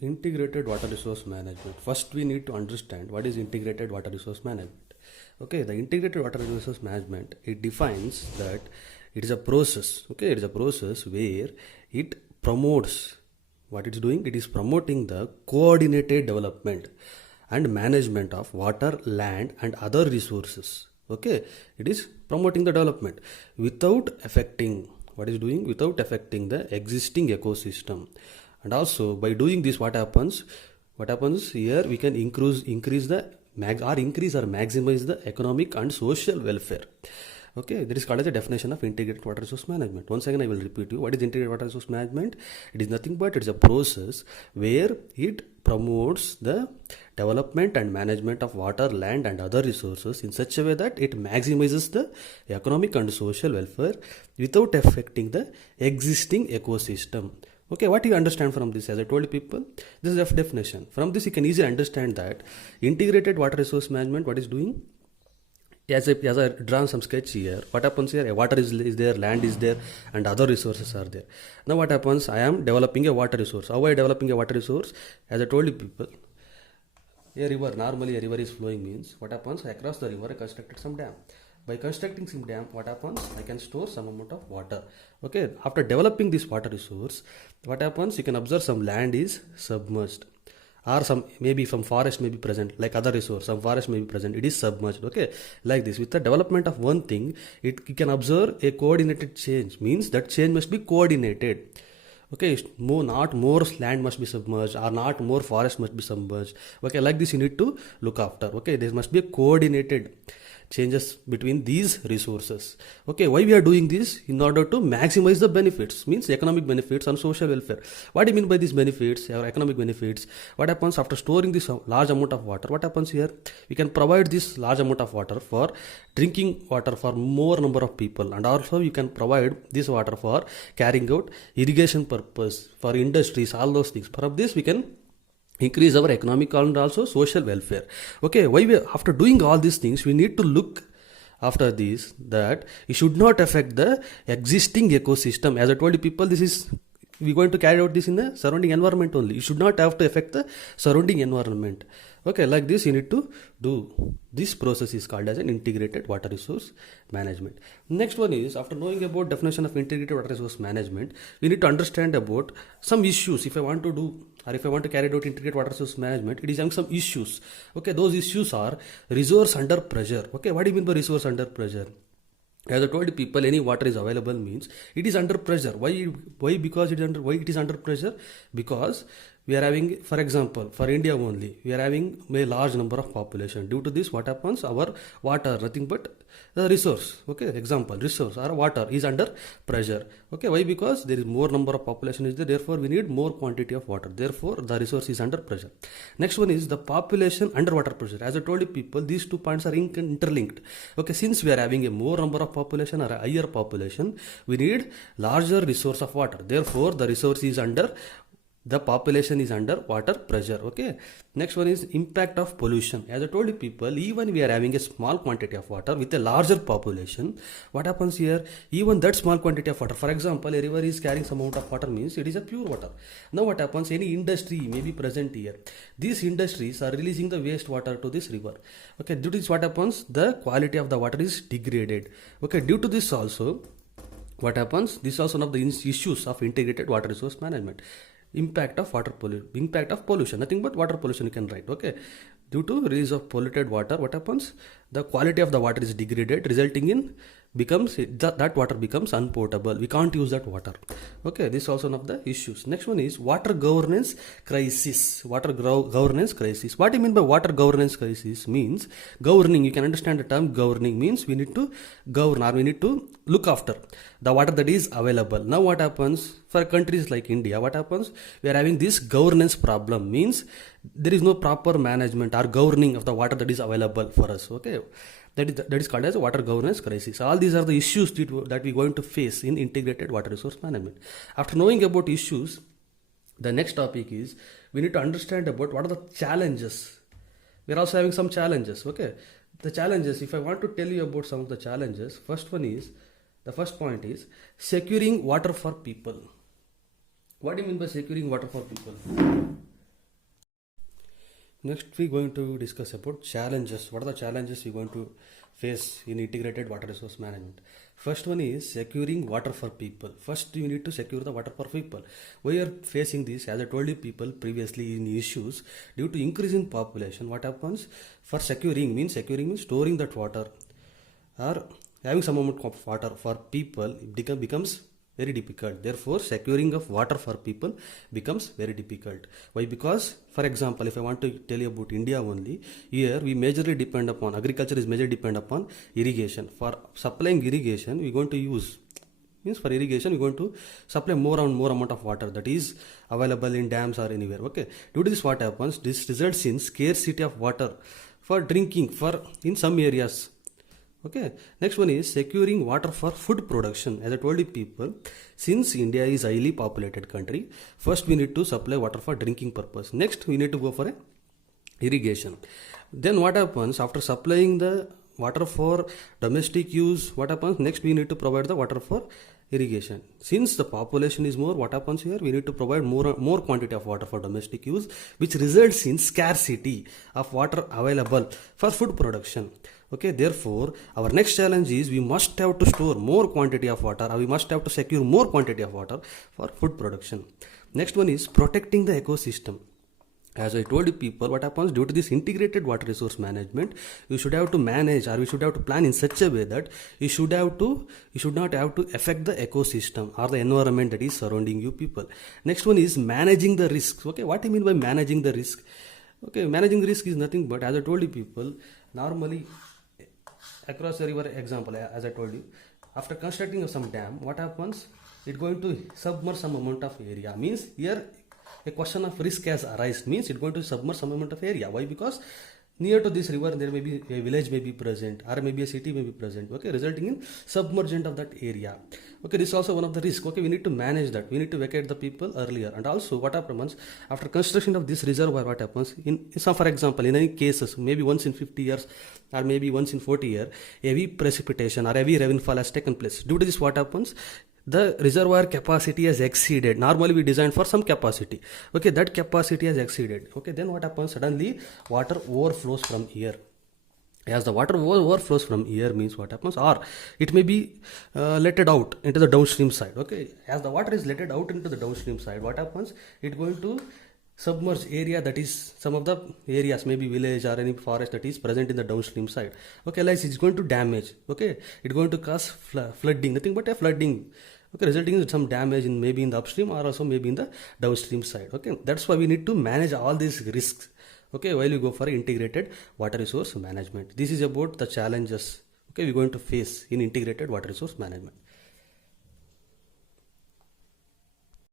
Integrated water resource management. First, we need to understand what is integrated water resource management. Okay, the integrated water resource management, it defines that it is a process. Okay, it is a process where it promotes what it's doing. It is promoting the coordinated development and management of water, land, and other resources. Okay, it is promoting the development without affecting what is doing without affecting the existing ecosystem. And also by doing this, what happens here, we can increase the increase or maximize the economic and social welfare. Okay, that is called as a definition of integrated water resource management. Once again, I will repeat you. What is integrated water resource management? It is nothing but it is a process where it promotes the development and management of water, land, and other resources in such a way that it maximizes the economic and social welfare without affecting the existing ecosystem. Okay, what do you understand from this? As I told people, this is a definition. From this, you can easily understand that integrated water resource management, what is doing? As I drawn some sketch here, what happens here? Water is there, land is there, and other resources are there. Now what happens? I am developing a water resource. How I developing a water resource? As I told you people, a river, normally a river is flowing means, what happens? Across the river I constructed some dam. By constructing some dam, what happens? I can store some amount of water. Okay, after developing this water resource, what happens? You can observe some land is submerged, or some forest may be present, like other resource, some forest may be present, it is submerged. Okay, like this, with the development of one thing, you can observe a coordinated change, means that change must be coordinated. Okay, not more land must be submerged, or not more forest must be submerged. Okay, like this you need to look after. Okay, there must be a coordinated changes between these resources. Okay, why we are doing this? In order to maximize the benefits, means economic benefits and social welfare. What do you mean by these benefits or economic benefits? What happens after storing this large amount of water? What happens here? We can provide this large amount of water for drinking water for more number of people, and also you can provide this water for carrying out irrigation purpose, for industries, all those things. From this we can increase our economic and also social welfare. Okay, after doing all these things, we need to look after this, that it should not affect the existing ecosystem. As I told you people, this is we're going to carry out this in the surrounding environment only. You should not have to affect the surrounding environment. Okay, like this you need to do. This process is called as an integrated water resource management. Next one is, after knowing about definition of integrated water resource management, we need to understand about some issues. If I want to do, or if I want to carry out integrated water resource management, it is having some issues. Okay, those issues are resource under pressure. Okay, what do you mean by resource under pressure? As I told people, any water is available means it is under pressure. Why? Because why it is under pressure? Because we are having, for example, for India only, we are having a large number of population. Due to this, what happens? Our water, nothing but the resource. Okay, example, resource or water is under pressure. Okay, why? Because there is more number of population is there. Therefore, we need more quantity of water. Therefore, the resource is under pressure. Next one is the population under water pressure. As I told you people, these 2 points are interlinked. Okay, since we are having a more number of population or a higher population, we need larger resource of water. Therefore, the population is under water pressure. Okay, next one is impact of pollution. As I told you people, even we are having a small quantity of water with a larger population, what happens here? Even that small quantity of water, for example, a river is carrying some amount of water means it is a pure water. Now what happens? Any industry may be present here. These industries are releasing the waste water to this river. Okay, due to this, what happens? The quality of the water is degraded. Okay, due to this also, what happens? This is also one of the issues of integrated water resource management. Impact of pollution, nothing but water pollution you can write. Okay, due to release of polluted water, what happens? The quality of the water is degraded, resulting in that water becomes unpotable. We can't use that water. Okay, this is also one of the issues. Next one is water governance crisis. Governance crisis. What do you mean by water governance crisis? Means governing. You can understand the term governing means we need to govern, or we need to look after the water that is available. Now what happens for countries like India? What happens? We are having this governance problem, means there is no proper management or governing of the water that is available for us. Okay, that is called as water governance crisis. All these are the issues that we are going to face in integrated water resource management. After knowing about issues, the next topic is we need to understand about what are the challenges. We are also having some challenges. Okay, the challenges, if I want to tell you about some of the challenges, the first point is securing water for people. What do you mean by securing water for people? Next, we're going to discuss about challenges. What are the challenges you're going to face in integrated water resource management? First one is securing water for people. First, you need to secure the water for people. We are facing this, as I told you people previously, in issues due to increase in population. What happens for securing means storing that water or having some amount of water for people becomes very difficult. Therefore, securing of water for people becomes very difficult. Why? Because, for example, if I want to tell you about India only, here we majorly depend upon agriculture is majorly depend upon irrigation. For supplying irrigation, we're going to use means for irrigation we're going to supply more and more amount of water that is available in dams or anywhere. Okay. Due to this, what happens? This results in scarcity of water for drinking for in some areas. Okay, next one is securing water for food production. As I told you people, since India is highly populated country, first we need to supply water for drinking purpose. Next we need to go for a irrigation. Then what happens after supplying the water for domestic use? What happens next? We need to provide the water for irrigation. Since the population is more, what happens here? We need to provide more quantity of water for domestic use, which results in scarcity of water available for food production. Okay, therefore our next challenge is we must have to store more quantity of water, or we must have to secure more quantity of water for food production. Next one is protecting the ecosystem. As I told you people, what happens due to this integrated water resource management, you should have to manage, or we should have to plan in such a way that you should not have to affect the ecosystem or the environment that is surrounding you people. Next one is managing the risks. Okay, what I mean by managing the risk? Okay, managing the risk is nothing but, as I told you people, normally across the river example, as I told you, after constructing some dam, what happens? It's going to submerge some amount of area. Means here a question of risk has arisen, means it's going to submerge some amount of area. Why? Because near to this river there may be a village may be present, or maybe a city may be present. Okay, resulting in submergence of that area. Okay, this is also one of the risks. Okay, we need to manage that. We need to vacate the people earlier. And also what happens after construction of this reservoir? What happens in some, for example, in any cases, maybe once in 50 years or maybe once in 40 years, heavy precipitation or heavy rainfall has taken place. Due to this, what happens? The reservoir capacity has exceeded. Normally we design for some capacity. Okay, that capacity has exceeded. Okay, then what happens? Suddenly water overflows from here. As the water overflows from here, means what happens? Or it may be letted out into the downstream side. Okay, as the water is letted out into the downstream side, what happens? It's going to submerge area, that is some of the areas, maybe village or any forest that is present in the downstream side. Okay, like it's going to damage. Okay, it's going to cause flooding, nothing but a flooding. Okay, resulting in some damage in maybe in the upstream or also maybe in the downstream side. Okay, that's why we need to manage all these risks. Okay, while you go for integrated water resource management, this is about the challenges. Okay, we're going to face in integrated water resource management.